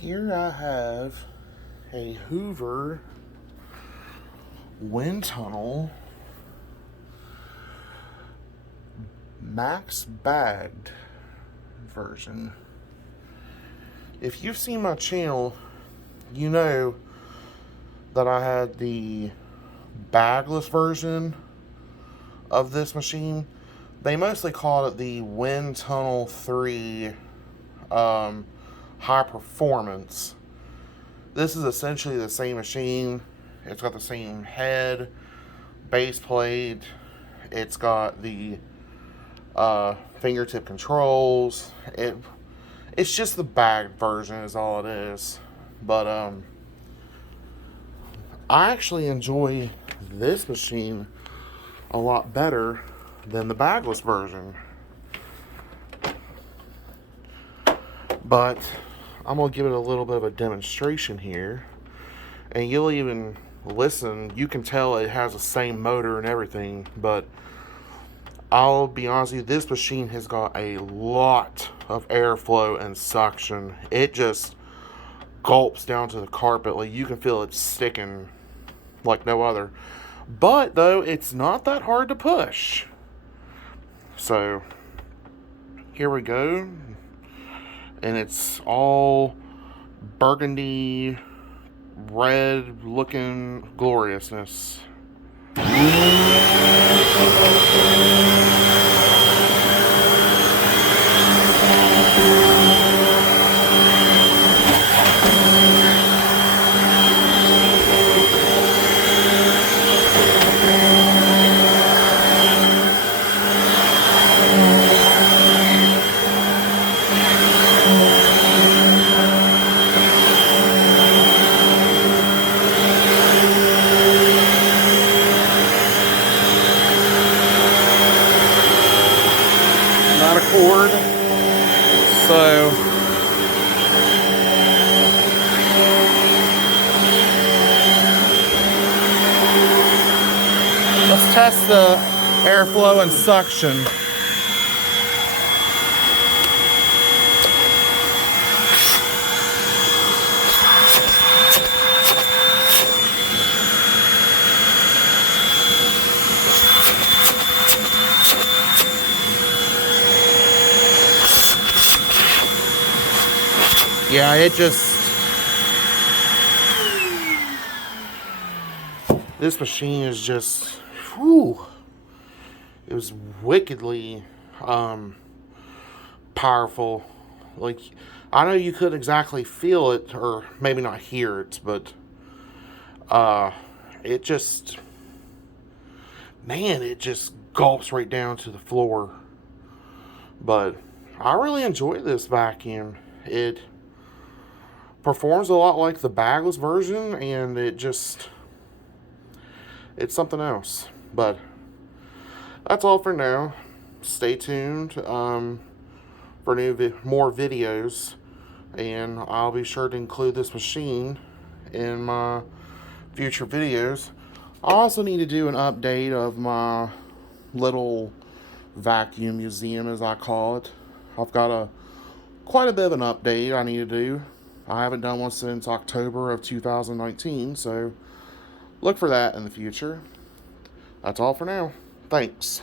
Here I have a Hoover Windtunnel Maxx bagged version. If you've seen my channel, you know that I had the bagless version of this machine. They mostly called it the Windtunnel 3 high performance. This is essentially the same machine. It's got the same head, base plate. It's got the fingertip controls. It's just the bagged version is all it is. But I actually enjoy this machine a lot better than the bagless version. But I'm going to give it a little bit of a demonstration here. And you'll even listen. You can tell it has the same motor and everything. But I'll be honest with you, this machine has got a lot of airflow and suction. It just gulps down to the carpet. Like, you can feel it sticking like no other. But, though, it's not that hard to push. So, here we go. And it's all burgundy, red looking gloriousness. Not a cord, so let's test the airflow and suction. Yeah, this machine is just, whew, it was wickedly powerful. Like, I know you couldn't exactly feel it, or maybe not hear it, but it just, man, it just gulps right down to the floor. But I really enjoy this vacuum. It performs a lot like the bagless version, and it's something else. But that's all for now. Stay tuned for more videos, and I'll be sure to include this machine in my future videos. I also need to do an update of my little vacuum museum, as I call it. I've got quite a bit of an update I need to do. I haven't done one since October of 2019, so look for that in the future. That's all for now. Thanks.